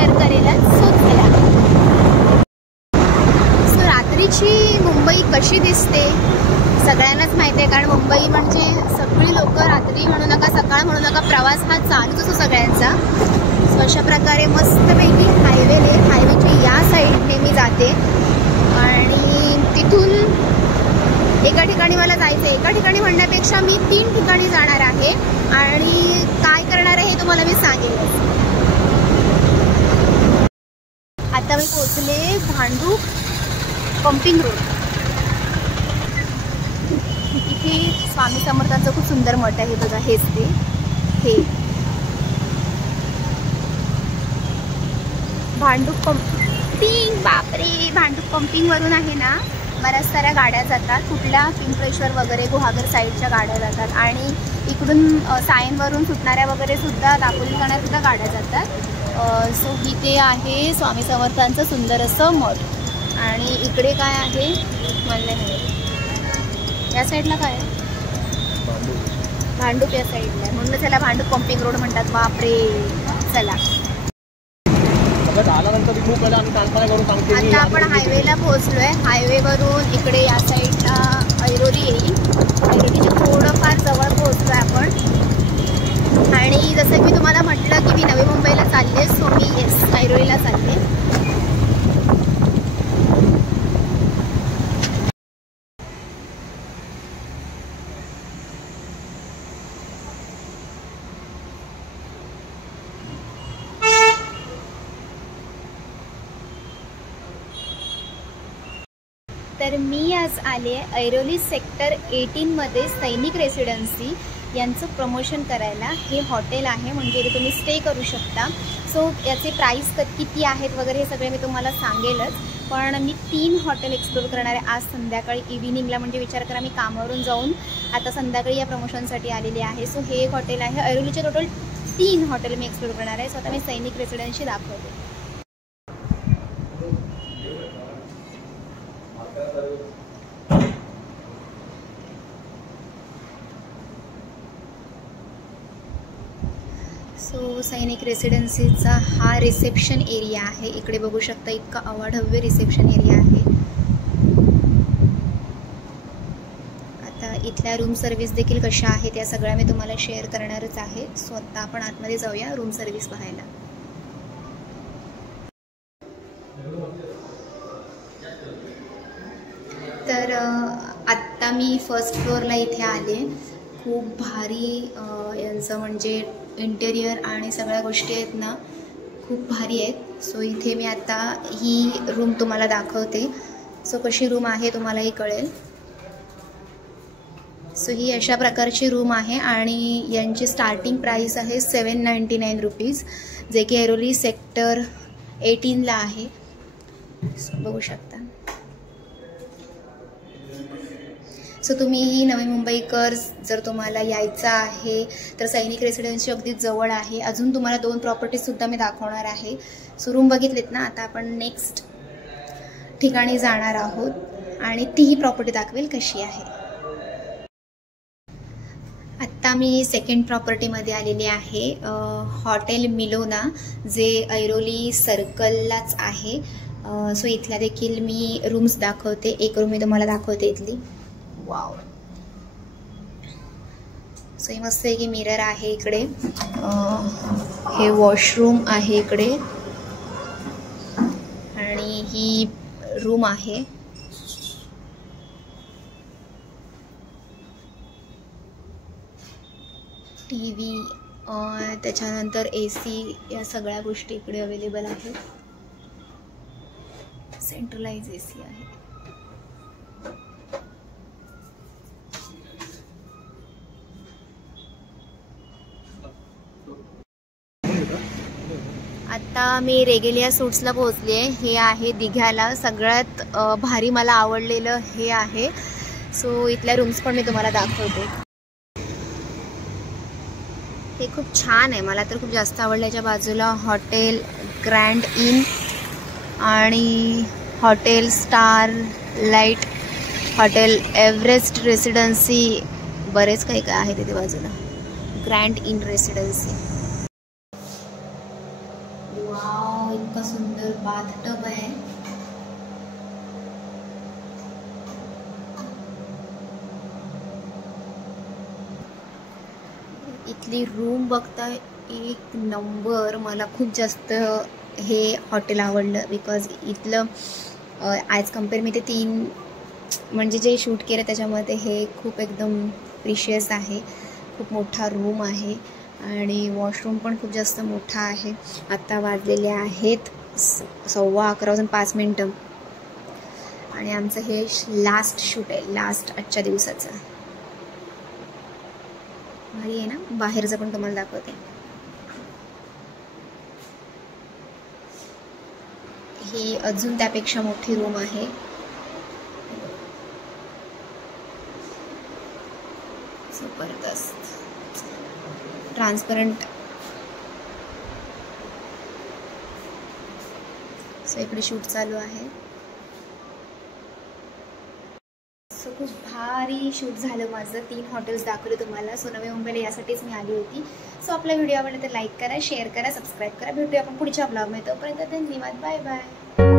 Share करेलच. So रात्रीची मुंबई कशी दिसते सगळ्यांनाच माहिती आहे, कारण मुंबई म्हणजे सगळी लोक रात्री म्हणू नका सकाळ म्हणू नका प्रवास हा चालूच असतो सगळ्यांचा. सो अशा प्रकारे मस्तपैकी हायवेच्या या साईडने मी जाते आणि तिथून एका ठिकाणी मला जायचं आहे. एका ठिकाणी म्हणण्यापेक्षा मी 3 ठिकाणी जाणार आहे आणि काय करणार आहे हे तुम्हाला मी सांगेन. आता मी पोहोचले भांडूप पंपिंग रोड. इथे स्वामी समर्थांचं खूप सुंदर मठ आहे बघा. हेच ते हे भांडूप पंपिंग. बापरे, भांडूप पंपिंग वरून आहे ना बऱ्याच साऱ्या गाड्या जातात. कुठल्या पिंपळेश्वर वगैरे गुहागर साईडच्या गाड्या जातात आणि इकडून सायनवरून सुटणाऱ्या वगैरे सुद्धा दापोली जाणाऱ्या सुद्धा गाड्या जातात. सो इथे आहे स्वामी समर्थांचं सुंदर असं मठ आणि इकडे काय आहे मला नाही. या साईडला काय आहे? भांडूप या साईडला आहे, म्हणून त्याला भांडूप पंपिंग रोड म्हणतात. बापरे, चला आता आपण हायवेला पोहोचलोय. हायवेवरून इकडे या साईडला ऐरोली येईल. ऐरोलीच्या थोडंफार जवळ पोहोचलोय आपण. आणि जसं की मी तुम्हाला म्हटलं की मी नवी मुंबईला चालले. सो मी ऐरोलीला चालले. तर मी आज आले ऐरोली सेक्टर 18 मध्ये सैनिक रेसिडेन्सी यांचं प्रमोशन करायला. हे हॉटेल आहे म्हणजे इथे तुम्ही स्टे करू शकता. सो याचे प्राईस किती आहेत वगैरे हे सगळे मी तुम्हाला सांगेलच. पण मी 3 हॉटेल एक्सप्लोर करणार आहे आज संध्याकाळी इव्हिनिंगला. म्हणजे विचार करा, मी कामावरून जाऊन आता संध्याकाळी या प्रमोशनसाठी आलेली आहे. सो हे एक हॉटेल आहे. ऐरोलीचे टोटल 3 हॉटेल मी एक्सप्लोर करणार आहे. सो आता मी सैनिक रेसिडेन्सी दाखवते. सो सैनिक रेसिडेन्सीचा हा रिसेप्शन एरिया आहे. इकडे बघू शकता, इतका अवाढव्य रिसेप्शन एरिया आहे. आता इथल्या रूम सर्व्हिस देखील कशा आहेत या सगळ्या मी तुम्हाला शेअर करणारच आहे. सो आता आपण आतमध्ये जाऊया रूम सर्व्हिस पाहायला. तर आत्ता मी फर्स्ट फ्लोअरला इथे आले. खूप भारी यांचं म्हणजे इंटेरियर आणि सगळ्या गोष्टी आहेत ना, खूप भारी आहेत. सो इथे मी आता ही रूम तुम्हाला दाखवते. सो कशी रूम आहे तुम्हालाही कळेल. सो ही अशा प्रकारची रूम आहे आणि यांची स्टार्टिंग प्राईस आहे 799 रुपीज, जे की ऐरोली सेक्टर 18ला आहे. बघू शकता. सो तुम्ही नवी मुंबईकर जर तुम्हाला यायचं आहे तर सैनिक रेसिडेन्सी अगदी जवळ आहे. अजून तुम्हाला 2 प्रॉपर्टीजसुद्धा मी दाखवणार आहे. सो रूम बघितलेत ना, आता आपण नेक्स्ट ठिकाणी जाणार आहोत आणि तीही प्रॉपर्टी दाखवेल कशी आहे. आत्ता मी सेकंड प्रॉपर्टीमध्ये आलेली आहे. हॉटेल मिलोना, जे ऐरोली सर्कललाच आहे. सो इथल्या देखील मी रूम्स दाखवते. एक रूम मी तुम्हाला दाखवते इथली. वाव, सो ही मस्त आहे की मिरर आहे इकडे. हे वॉशरूम आहे इकडे आणि ही रूम आहे. टीव्ही, त्याच्यानंतर AC, या सगळ्या गोष्टी इकडे अवेलेबल आहेत. सेंट्रलाइज AC आहे. आता मी रेगेलिया सूट्सला पोहोचली आहे. हे आहे दिघ्याला. सगळ्यात भारी मला आवडलेलं हे आहे. सो इथल्या रूम्स पण मी तुम्हाला दाखवते. हे खूप छान आहे, मला तर खूप जास्त आवडलं. याच्या बाजूला हॉटेल ग्रँड इन आणि hotel star light, hotel Everest residency, बरेच काही काय आहे तिथे बाजूला. Grand in residency. वाव, इतका सुंदर बाथटब आहे. इथली रूम बघता एक नंबर. मला खूप जास्त हे हॉटेल आवडलं बिकॉज इथलं ॲज कम्पेअर मी ते 3 म्हणजे जे शूट केलं त्याच्यामध्ये हे खूप एकदम प्रिशियस आहे. खूप मोठा रूम आहे आणि वॉशरूम पण खूप जास्त मोठा आहे. आत्ता वाजलेले आहेत 11:15 आणि आमचं हे लास्ट शूट आहे, लास्ट आजच्या दिवसाचं. भारी आहे ना. बाहेरचं पण तुम्हाला दाखवते. ही अजून त्यापेक्षा मोठी रूम आहे. जबरदस्त ट्रान्सपरंट. सो इकडे शूट चालू आहे. सो खूप भारी शूट झालं माझं. 3 हॉटेल्स दाखवले तुम्हाला. सो नवी मुंबईला यासाठीच मी आली होती. सो आपला व्हिडिओ आवडला तर लाईक करा, शेअर करा, सबस्क्राईब करा. भेटूया आपण पुढच्या ब्लॉगमध्ये. तोपर्यंत धन्यवाद. Bye bye.